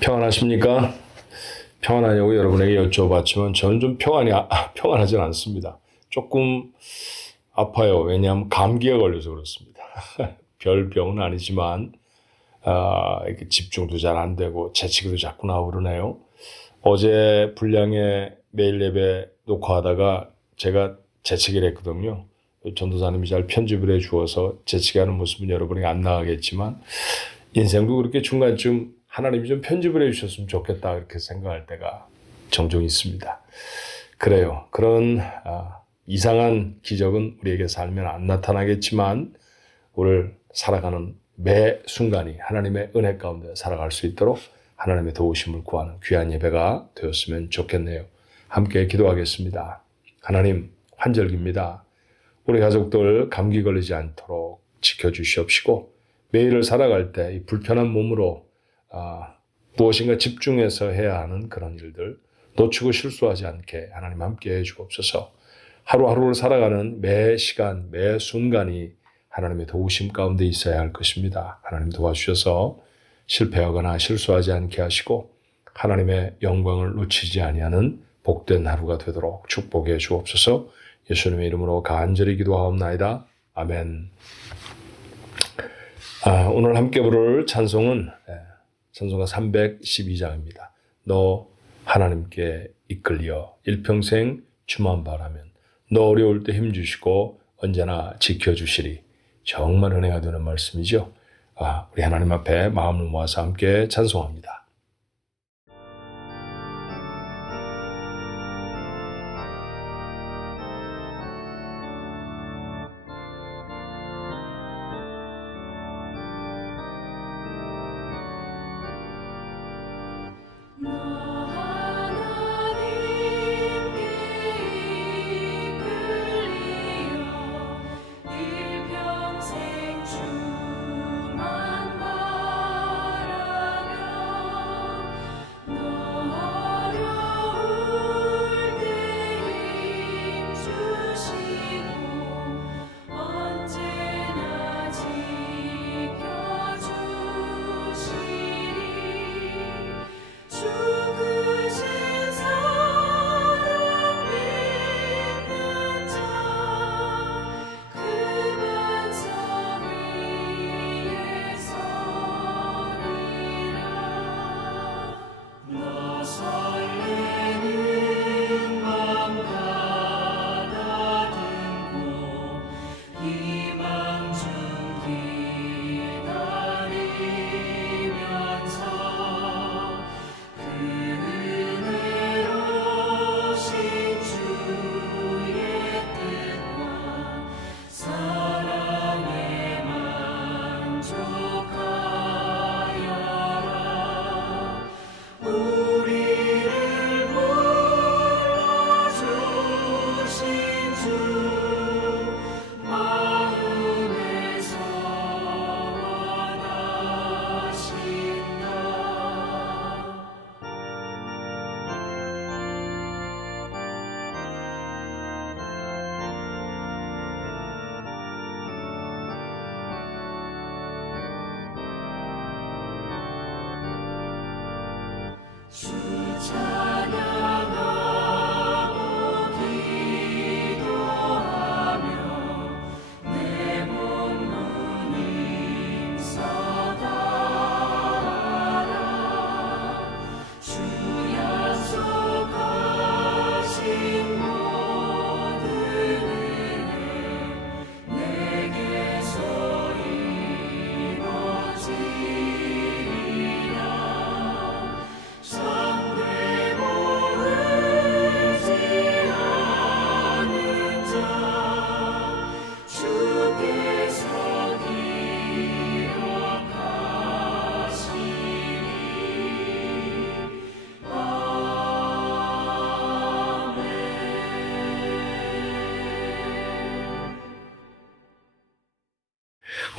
평안하십니까? 평안하냐고 여러분에게 여쭤봤지만 저는 좀 평안하진 않습니다. 조금 아파요. 왜냐하면 감기에 걸려서 그렇습니다. 별 병은 아니지만 이렇게 집중도 잘 안 되고 재채기도 자꾸 나오고 그러네요. 어제 분량의 매일 예배 녹화하다가 제가 재채기를 했거든요. 전도사님이 잘 편집을 해 주어서 재채기하는 모습은 여러분이 안 나가겠지만 인생도 그렇게 중간쯤 하나님이 좀 편집을 해 주셨으면 좋겠다 이렇게 생각할 때가 종종 있습니다. 그래요. 그런 이상한 기적은 우리에게 살면 안 나타나겠지만 오늘 살아가는 매 순간이 하나님의 은혜 가운데 살아갈 수 있도록 하나님의 도우심을 구하는 귀한 예배가 되었으면 좋겠네요. 함께 기도하겠습니다. 하나님, 환절기입니다. 우리 가족들 감기 걸리지 않도록 지켜주시옵시고 매일을 살아갈 때 이 불편한 몸으로 무엇인가 집중해서 해야 하는 그런 일들 놓치고 실수하지 않게 하나님 함께 해주옵소서. 하루하루를 살아가는 매 시간, 매 순간이 하나님의 도우심 가운데 있어야 할 것입니다. 하나님 도와주셔서 실패하거나 실수하지 않게 하시고 하나님의 영광을 놓치지 아니하는 복된 하루가 되도록 축복해 주옵소서. 예수님의 이름으로 간절히 기도하옵나이다. 아멘. 오늘 함께 부를 찬송은 찬송가 312장입니다. 너 하나님께 이끌려 일평생 주만 바라면 너 어려울 때 힘주시고 언제나 지켜주시리. 정말 은혜가 되는 말씀이죠. 우리 하나님 앞에 마음을 모아서 함께 찬송합니다.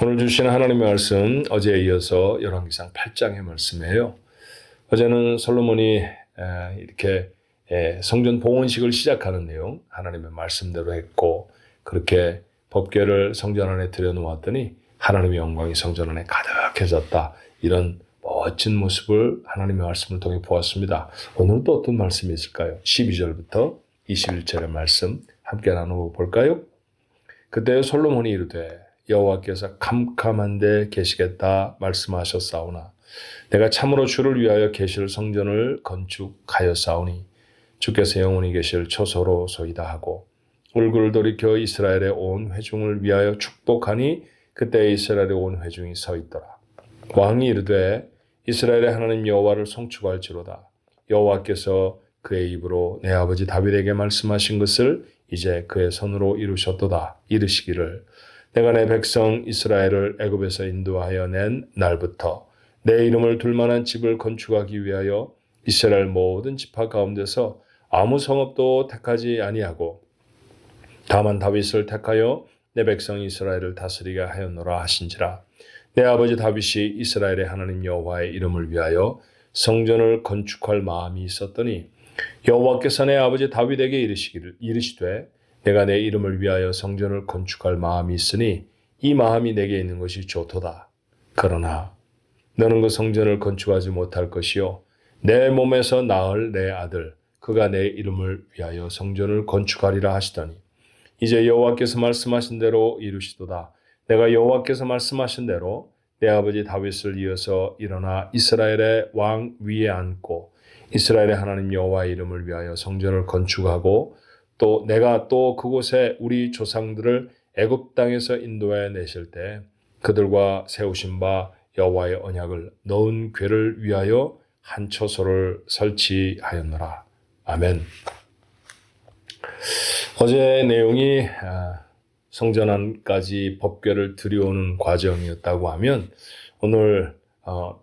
오늘 주신 하나님의 말씀 어제에 이어서 열왕기상 8장의 말씀이에요. 어제는 솔로몬이 이렇게 성전 봉헌식을 시작하는 내용 하나님의 말씀대로 했고 그렇게 법궤를 성전 안에 들여놓았더니 하나님의 영광이 성전 안에 가득해졌다. 이런 멋진 모습을 하나님의 말씀을 통해 보았습니다. 오늘은 또 어떤 말씀이 있을까요? 12절부터 21절의 말씀 함께 나눠볼까요? 그때 솔로몬이 이르되 여호와께서 캄캄한 데 계시겠다 말씀하셨사오나 내가 참으로 주를 위하여 계실 성전을 건축하였사오니 주께서 영원히 계실 초소로소이다 하고 얼굴을 돌이켜 이스라엘의 온 회중을 위하여 축복하니 그때 이스라엘의 온 회중이 서 있더라. 왕이 이르되 이스라엘의 하나님 여호와를 송축할지로다. 여호와께서 그의 입으로 내 아버지 다윗에게 말씀하신 것을 이제 그의 손으로 이루셨도다. 이르시기를 내가 내 백성 이스라엘을 애굽에서 인도하여 낸 날부터 내 이름을 둘 만한 집을 건축하기 위하여 이스라엘 모든 지파 가운데서 아무 성읍도 택하지 아니하고 다만 다윗을 택하여 내 백성 이스라엘을 다스리게 하였노라 하신지라. 내 아버지 다윗이 이스라엘의 하나님 여호와의 이름을 위하여 성전을 건축할 마음이 있었더니 여호와께서 내 아버지 다윗에게 이르시되 내가 내 이름을 위하여 성전을 건축할 마음이 있으니 이 마음이 내게 있는 것이 좋도다. 그러나 너는 그 성전을 건축하지 못할 것이요 내 몸에서 낳을 내 아들 그가 내 이름을 위하여 성전을 건축하리라 하시더니 이제 여호와께서 말씀하신 대로 이루시도다. 내가 여호와께서 말씀하신 대로 내 아버지 다윗을 이어서 일어나 이스라엘의 왕 위에 앉고 이스라엘의 하나님 여호와의 이름을 위하여 성전을 건축하고 또 내가 또 그곳에 우리 조상들을 애굽 땅에서 인도해 내실 때 그들과 세우신 바 여호와의 언약을 넣은 궤를 위하여 한 초소를 설치하였노라. 아멘. 어제 내용이 성전 안까지 법궤를 들여오는 과정이었다고 하면 오늘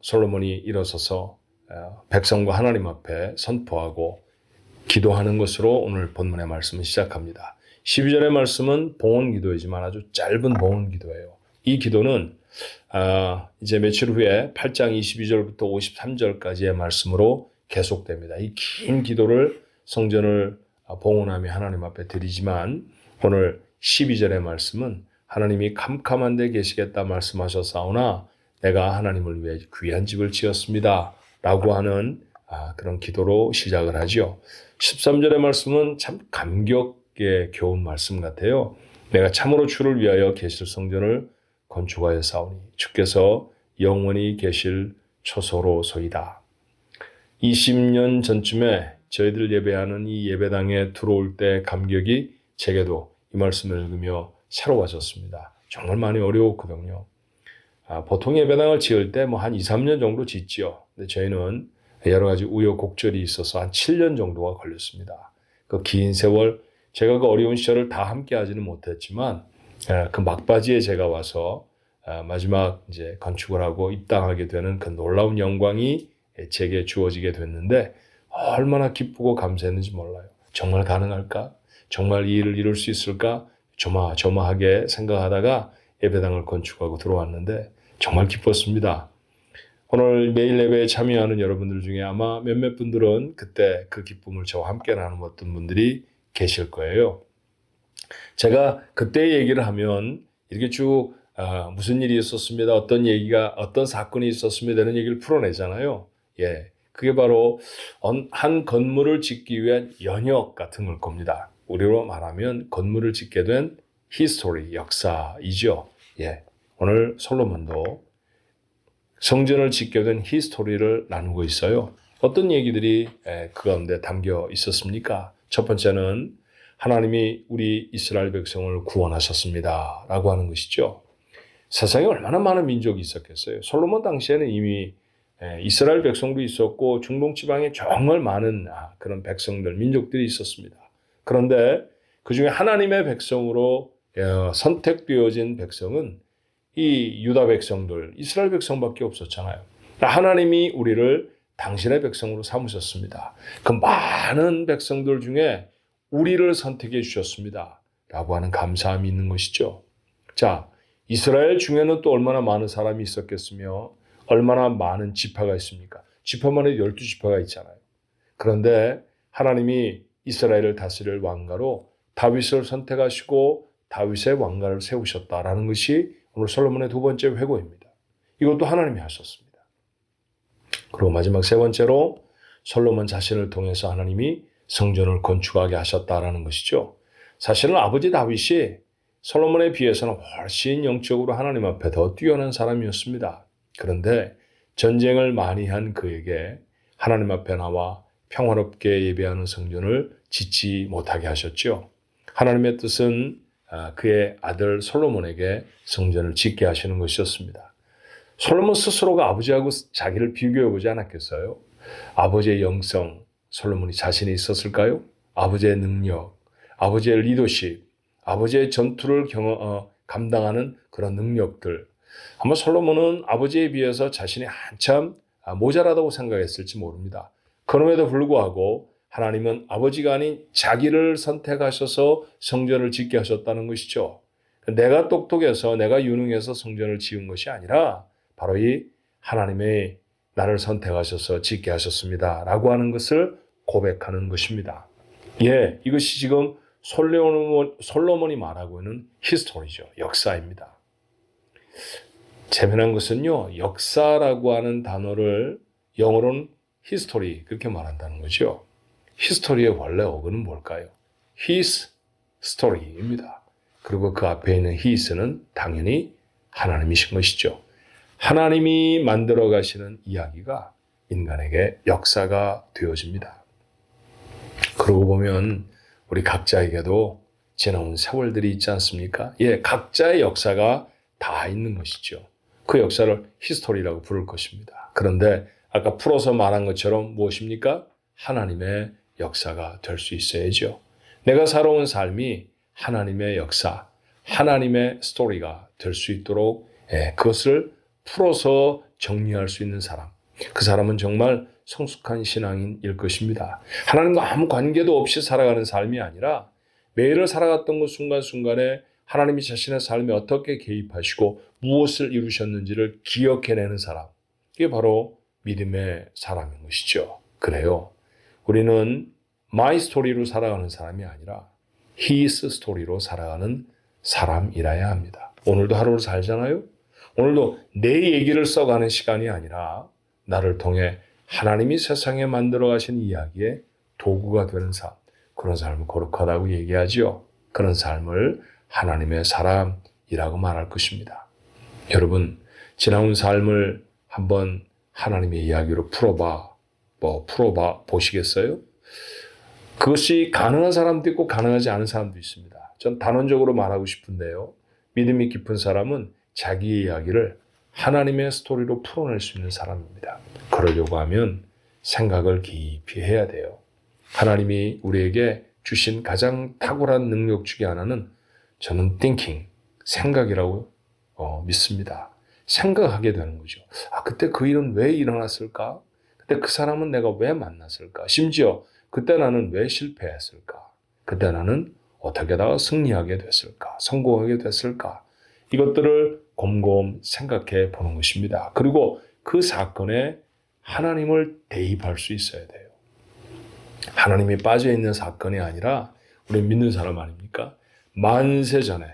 솔로몬이 일어서서 백성과 하나님 앞에 선포하고 기도하는 것으로 오늘 본문의 말씀을 시작합니다. 12절의 말씀은 봉헌 기도이지만 아주 짧은 봉헌 기도예요. 이 기도는 이제 며칠 후에 8장 22절부터 53절까지의 말씀으로 계속됩니다. 이 긴 기도를 성전을 봉헌하며 하나님 앞에 드리지만 오늘 12절의 말씀은 하나님이 캄캄한 데 계시겠다 말씀하셨사오나 내가 하나님을 위해 귀한 집을 지었습니다. 라고 하는 그런 기도로 시작을 하죠. 13절의 말씀은 참 감격의 교훈 말씀 같아요. 내가 참으로 주를 위하여 계실 성전을 건축하여 싸우니 주께서 영원히 계실 초소로소이다. 20년 전쯤에 저희들 예배하는 이 예배당에 들어올 때 감격이 제게도 이 말씀을 읽으며 새로워졌습니다. 정말 많이 어려웠거든요. 보통 예배당을 지을 때 한 2, 3년 정도 짓지요. 근데 저희는 여러 가지 우여곡절이 있어서 한 7년 정도가 걸렸습니다. 그 긴 세월 제가 그 어려운 시절을 다 함께 하지는 못했지만 그 막바지에 제가 와서 마지막 이제 건축을 하고 입당하게 되는 그 놀라운 영광이 제게 주어지게 됐는데 얼마나 기쁘고 감사했는지 몰라요. 정말 가능할까? 정말 이 일을 이룰 수 있을까? 조마조마하게 생각하다가 예배당을 건축하고 들어왔는데 정말 기뻤습니다. 오늘 매일 예배에 참여하는 여러분들 중에 아마 몇몇 분들은 그때 그 기쁨을 저와 함께 나누었던 분들이 계실 거예요. 제가 그때 얘기를 하면 이렇게 쭉 무슨 일이 있었습니다. 어떤 사건이 있었습니다. 이런 얘기를 풀어내잖아요. 예, 그게 바로 한 건물을 짓기 위한 연역 같은 걸 겁니다. 우리로 말하면 건물을 짓게 된 히스토리, 역사이죠. 예, 오늘 솔로몬도 성전을 짓게 된 히스토리를 나누고 있어요. 어떤 얘기들이 그 가운데 담겨 있었습니까? 첫 번째는 하나님이 우리 이스라엘 백성을 구원하셨습니다. 라고 하는 것이죠. 세상에 얼마나 많은 민족이 있었겠어요. 솔로몬 당시에는 이미 이스라엘 백성도 있었고 중동 지방에 정말 많은 그런 백성들, 민족들이 있었습니다. 그런데 그중에 하나님의 백성으로 선택되어진 백성은 이 유다 백성들, 이스라엘 백성밖에 없었잖아요. 하나님이 우리를 당신의 백성으로 삼으셨습니다. 그 많은 백성들 중에 우리를 선택해 주셨습니다. 라고 하는 감사함이 있는 것이죠. 자, 이스라엘 중에는 또 얼마나 많은 사람이 있었겠으며 얼마나 많은 지파가 있습니까? 지파만 해도 12지파가 있잖아요. 그런데 하나님이 이스라엘을 다스릴 왕가로 다윗을 선택하시고 다윗의 왕가를 세우셨다라는 것이 오늘 솔로몬의 두 번째 회고입니다. 이것도 하나님이 하셨습니다. 그리고 마지막 세 번째로 솔로몬 자신을 통해서 하나님이 성전을 건축하게 하셨다라는 것이죠. 사실은 아버지 다윗이 솔로몬에 비해서는 훨씬 영적으로 하나님 앞에 더 뛰어난 사람이었습니다. 그런데 전쟁을 많이 한 그에게 하나님 앞에 나와 평화롭게 예배하는 성전을 짓지 못하게 하셨죠. 하나님의 뜻은 그의 아들 솔로몬에게 성전을 짓게 하시는 것이었습니다. 솔로몬 스스로가 아버지하고 자기를 비교해 보지 않았겠어요? 아버지의 영성, 솔로몬이 자신이 있었을까요? 아버지의 능력, 아버지의 리더십, 아버지의 전투를 감당하는 그런 능력들. 아마 솔로몬은 아버지에 비해서 자신이 한참 모자라다고 생각했을지 모릅니다. 그럼에도 불구하고 하나님은 아버지가 아닌 자기를 선택하셔서 성전을 짓게 하셨다는 것이죠. 내가 똑똑해서 내가 유능해서 성전을 지은 것이 아니라 바로 이 하나님의 나를 선택하셔서 짓게 하셨습니다. 라고 하는 것을 고백하는 것입니다. 예, 이것이 지금 솔로몬이 말하고 있는 히스토리죠. 역사입니다. 재미난 것은요, 역사라고 하는 단어를 영어로는 히스토리 그렇게 말한다는 거죠. 히스토리의 원래 어근은 뭘까요? His story입니다. 그리고 그 앞에 있는 his는 당연히 하나님이신 것이죠. 하나님이 만들어 가시는 이야기가 인간에게 역사가 되어집니다. 그러고 보면 우리 각자에게도 지나온 세월들이 있지 않습니까? 예, 각자의 역사가 다 있는 것이죠. 그 역사를 히스토리라고 부를 것입니다. 그런데 아까 풀어서 말한 것처럼 무엇입니까? 하나님의 역사가 될 수 있어야죠. 내가 살아온 삶이 하나님의 역사, 하나님의 스토리가 될 수 있도록 그것을 풀어서 정리할 수 있는 사람. 그 사람은 정말 성숙한 신앙인일 것입니다. 하나님과 아무 관계도 없이 살아가는 삶이 아니라 매일을 살아갔던 그 순간순간에 하나님이 자신의 삶에 어떻게 개입하시고 무엇을 이루셨는지를 기억해내는 사람. 이게 바로 믿음의 사람인 것이죠. 그래요. 우리는 my story로 살아가는 사람이 아니라 his story로 살아가는 사람이라야 합니다. 오늘도 하루를 살잖아요. 오늘도 내 얘기를 써가는 시간이 아니라 나를 통해 하나님이 세상에 만들어 가신 이야기의 도구가 되는 삶. 그런 삶을 거룩하다고 얘기하지요. 그런 삶을 하나님의 사람이라고 말할 것입니다. 여러분, 지나온 삶을 한번 하나님의 이야기로 풀어봐 보시겠어요? 그것이 가능한 사람도 있고 가능하지 않은 사람도 있습니다. 전 단언적으로 말하고 싶은데요. 믿음이 깊은 사람은 자기의 이야기를 하나님의 스토리로 풀어낼 수 있는 사람입니다. 그러려고 하면 생각을 깊이 해야 돼요. 하나님이 우리에게 주신 가장 탁월한 능력 중에 하나는 저는 thinking, 생각이라고 믿습니다. 생각하게 되는 거죠. 그때 그 일은 왜 일어났을까? 그때 그 사람은 내가 왜 만났을까? 심지어 그때 나는 왜 실패했을까? 그때 나는 어떻게 하다가 승리하게 됐을까? 성공하게 됐을까? 이것들을 곰곰 생각해 보는 것입니다. 그리고 그 사건에 하나님을 대입할 수 있어야 돼요. 하나님이 빠져있는 사건이 아니라 우리 믿는 사람 아닙니까? 만세 전에,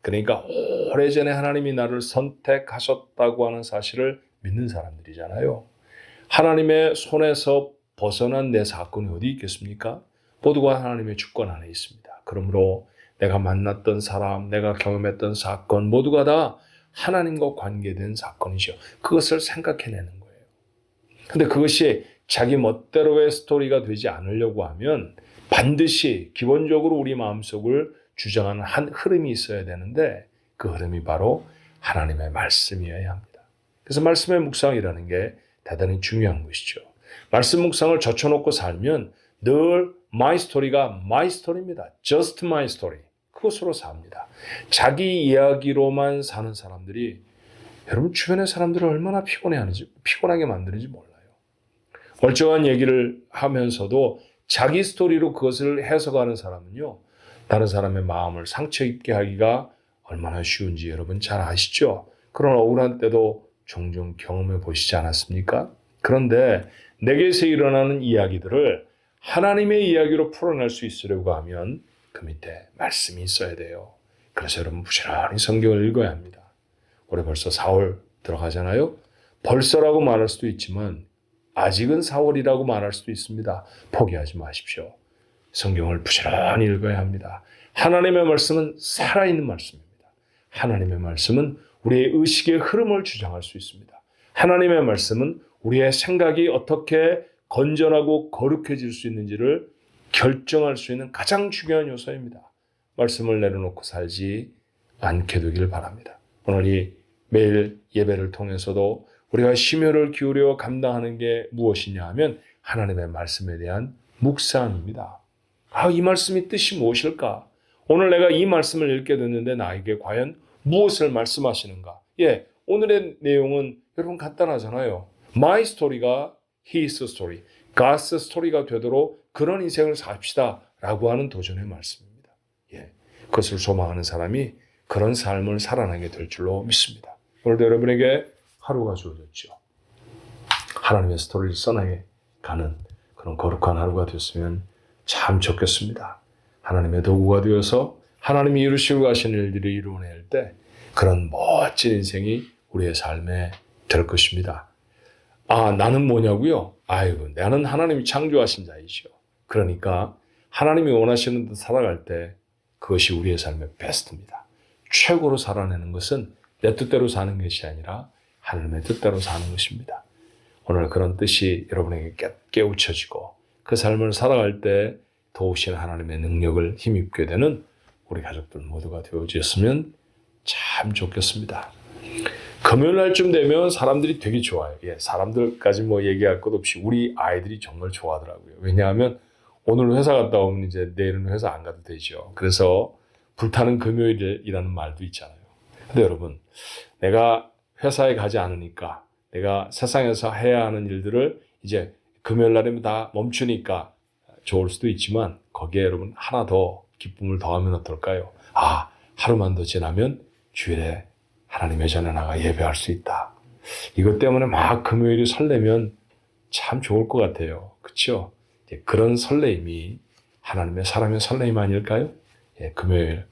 그러니까 오래전에 하나님이 나를 선택하셨다고 하는 사실을 믿는 사람들이잖아요. 하나님의 손에서 벗어난 내 사건이 어디 있겠습니까? 모두가 하나님의 주권 안에 있습니다. 그러므로 내가 만났던 사람, 내가 경험했던 사건 모두가 다 하나님과 관계된 사건이죠. 그것을 생각해내는 거예요. 근데 그것이 자기 멋대로의 스토리가 되지 않으려고 하면 반드시 기본적으로 우리 마음속을 주장하는 한 흐름이 있어야 되는데 그 흐름이 바로 하나님의 말씀이어야 합니다. 그래서 말씀의 묵상이라는 게 대단히 중요한 것이죠. 말씀 묵상을 젖혀놓고 살면 늘 my story가 my story입니다. just my story. 그것으로 삽니다. 자기 이야기로만 사는 사람들이 여러분 주변의 사람들을 얼마나 피곤하게 만드는지 몰라요. 멀쩡한 얘기를 하면서도 자기 스토리로 그것을 해석하는 사람은요. 다른 사람의 마음을 상처 입게 하기가 얼마나 쉬운지 여러분 잘 아시죠? 그런 억울한 때도 종종 경험해 보시지 않았습니까? 그런데 내게서 일어나는 이야기들을 하나님의 이야기로 풀어낼 수 있으려고 하면 그 밑에 말씀이 있어야 돼요. 그래서 여러분 부지런히 성경을 읽어야 합니다. 올해 벌써 4월 들어가잖아요. 벌써라고 말할 수도 있지만 아직은 4월이라고 말할 수도 있습니다. 포기하지 마십시오. 성경을 부지런히 읽어야 합니다. 하나님의 말씀은 살아있는 말씀입니다. 하나님의 말씀은 우리의 의식의 흐름을 주장할 수 있습니다. 하나님의 말씀은 우리의 생각이 어떻게 건전하고 거룩해질 수 있는지를 결정할 수 있는 가장 중요한 요소입니다. 말씀을 내려놓고 살지 않게 되길 바랍니다. 오늘 이 매일 예배를 통해서도 우리가 심혈을 기울여 감당하는 게 무엇이냐 하면 하나님의 말씀에 대한 묵상입니다. 이 말씀의 뜻이 무엇일까? 오늘 내가 이 말씀을 읽게 됐는데 나에게 과연 무엇을 말씀하시는가? 오늘의 내용은 여러분 간단하잖아요. My story가 His story, God's story가 되도록 그런 인생을 삽시다 라고 하는 도전의 말씀입니다. 그것을 소망하는 사람이 그런 삶을 살아나게 될 줄로 믿습니다. 오늘도 여러분에게 하루가 주어졌죠. 하나님의 스토리를 써나게 가는 그런 거룩한 하루가 됐으면 참 좋겠습니다. 하나님의 도구가 되어서 하나님이 이루시고 가시는 일들을 이루어낼 때 그런 멋진 인생이 우리의 삶에 될 것입니다. 나는 뭐냐고요? 나는 하나님이 창조하신 자이죠. 그러니까 하나님이 원하시는 듯 살아갈 때 그것이 우리의 삶의 베스트입니다. 최고로 살아내는 것은 내 뜻대로 사는 것이 아니라 하나님의 뜻대로 사는 것입니다. 오늘 그런 뜻이 여러분에게 깨우쳐지고 그 삶을 살아갈 때 도우신 하나님의 능력을 힘입게 되는 우리 가족들 모두가 되어졌으면 참 좋겠습니다. 금요일 날쯤 되면 사람들이 되게 좋아요. 사람들까지 얘기할 것 없이 우리 아이들이 정말 좋아하더라고요. 왜냐하면 오늘 회사 갔다 오면 이제 내일은 회사 안 가도 되죠. 그래서 불타는 금요일이라는 말도 있잖아요. 근데 여러분, 내가 회사에 가지 않으니까 내가 세상에서 해야 하는 일들을 이제 금요일 날이면 다 멈추니까 좋을 수도 있지만 거기에 여러분 하나 더 기쁨을 더하면 어떨까요? 하루만 더 지나면 주일에 하나님의 전에 나가 예배할 수 있다. 이것 때문에 막 금요일이 설레면 참 좋을 것 같아요. 그렇죠? 그런 설레임이 하나님의 사람의 설레임 아닐까요? 금요일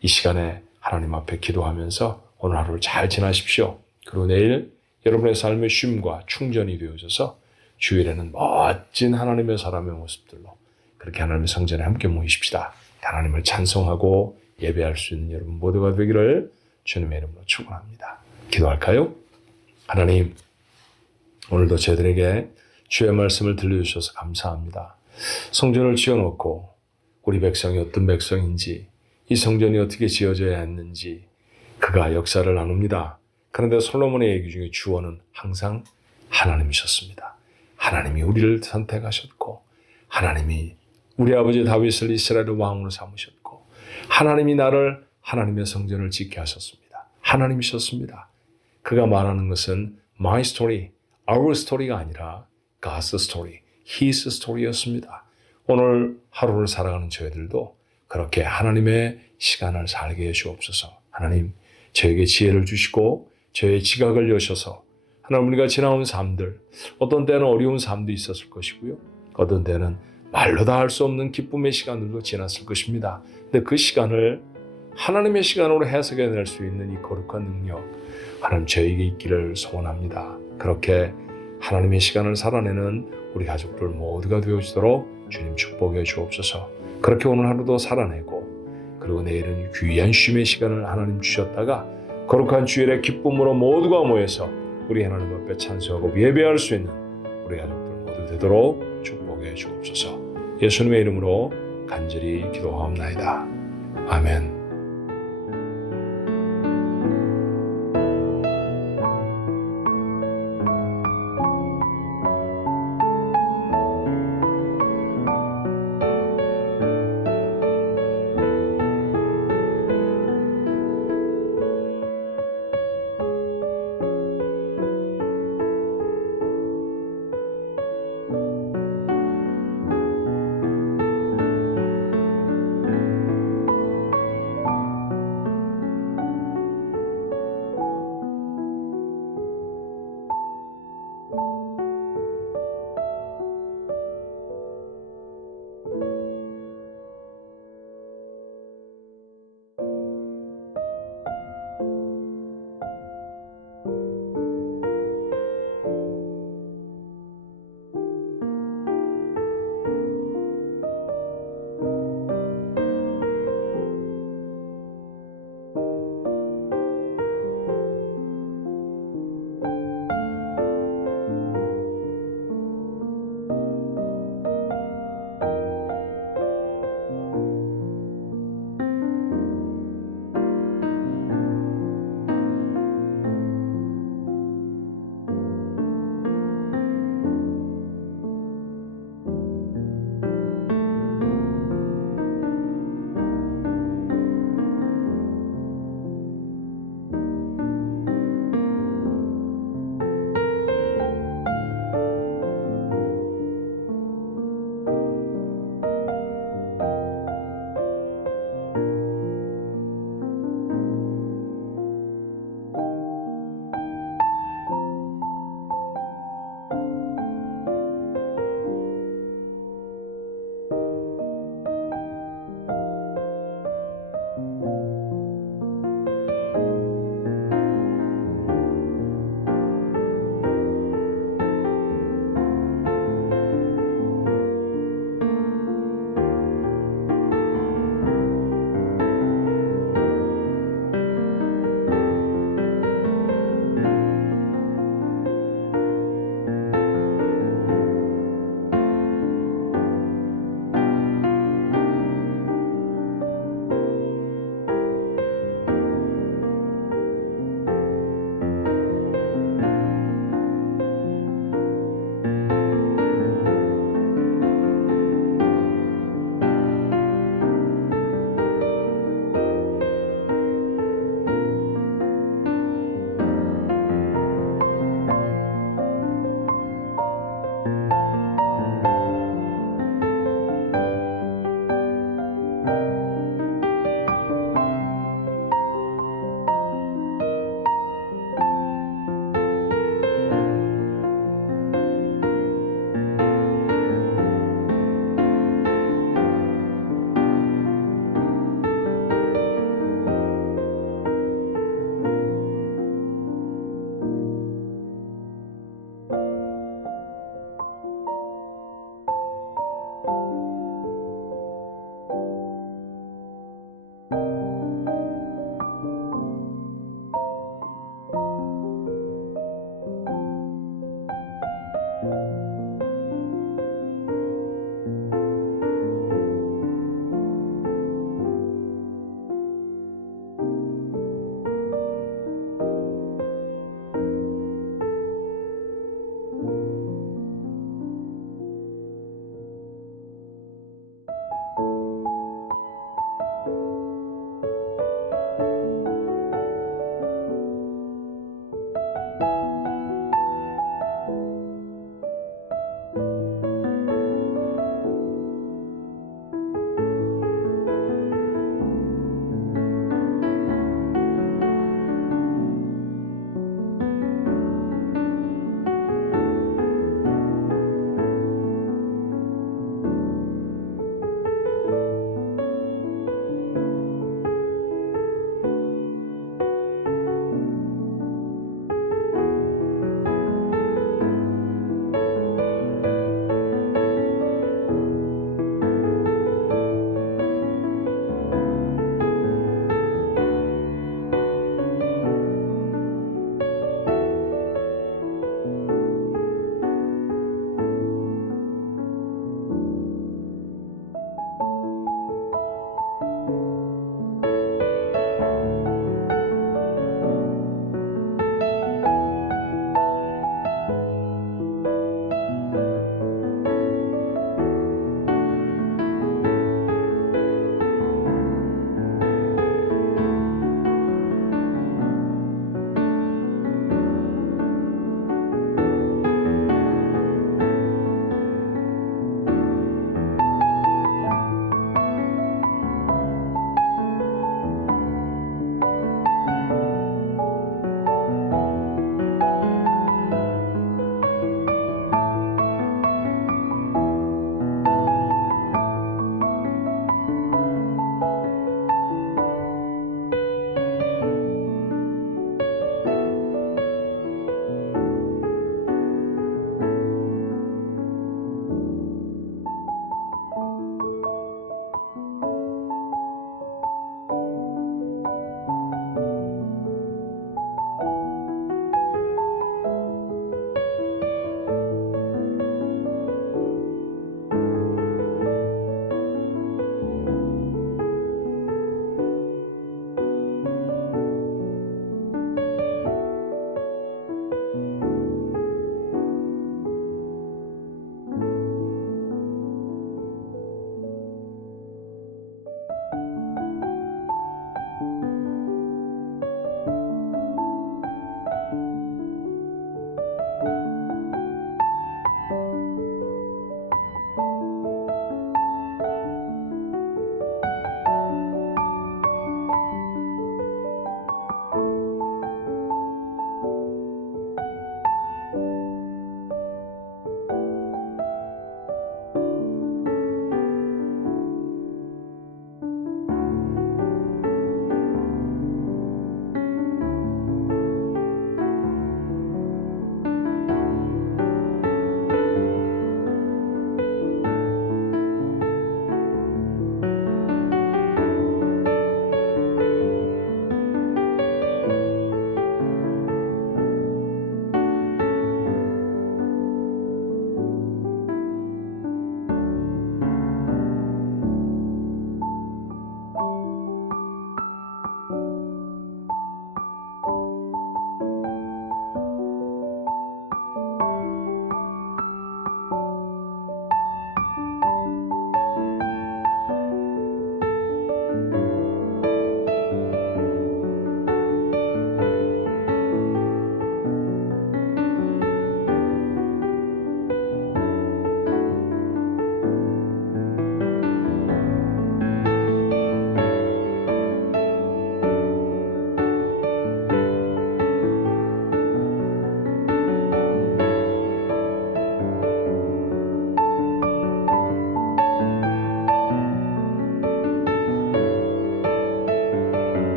이 시간에 하나님 앞에 기도하면서 오늘 하루를 잘 지나십시오. 그리고 내일 여러분의 삶의 쉼과 충전이 되어져서 주일에는 멋진 하나님의 사람의 모습들로 그렇게 하나님의 성전에 함께 모이십시다. 하나님을 찬송하고 예배할 수 있는 여러분 모두가 되기를 주님의 이름으로 축원합니다. 기도할까요? 하나님, 오늘도 저희들에게 주의 말씀을 들려주셔서 감사합니다. 성전을 지어놓고 우리 백성이 어떤 백성인지 이 성전이 어떻게 지어져야 했는지 그가 역사를 나눕니다. 그런데 솔로몬의 얘기 중에 주어는 항상 하나님이셨습니다. 하나님이 우리를 선택하셨고 하나님이 우리 아버지 다윗을 이스라엘의 왕으로 삼으셨고 하나님이 나를 하나님의 성전을 짓게 하셨습니다. 하나님이셨습니다. 그가 말하는 것은 my story, our story가 아니라 God's story, His story였습니다. 오늘 하루를 살아가는 저희들도 그렇게 하나님의 시간을 살게 해주옵소서. 하나님, 저에게 지혜를 주시고 저의 지각을 여셔서 하나님 우리가 지나온 삶들, 어떤 때는 어려운 삶도 있었을 것이고요. 어떤 때는 말로 다 할 수 없는 기쁨의 시간들도 지났을 것입니다. 근데 그 시간을 하나님의 시간으로 해석해낼 수 있는 이 거룩한 능력, 하나님 저에게 있기를 소원합니다. 그렇게 하나님의 시간을 살아내는 우리 가족들 모두가 되어지도록 주님 축복해 주옵소서. 그렇게 오늘 하루도 살아내고 그리고 내일은 귀한 쉼의 시간을 하나님 주셨다가 거룩한 주일의 기쁨으로 모두가 모여서 우리 하나님 앞에 찬송하고 예배할 수 있는 우리 가족들 모두 되도록 축복해 주옵소서. 예수님의 이름으로 간절히 기도하옵나이다. 아멘.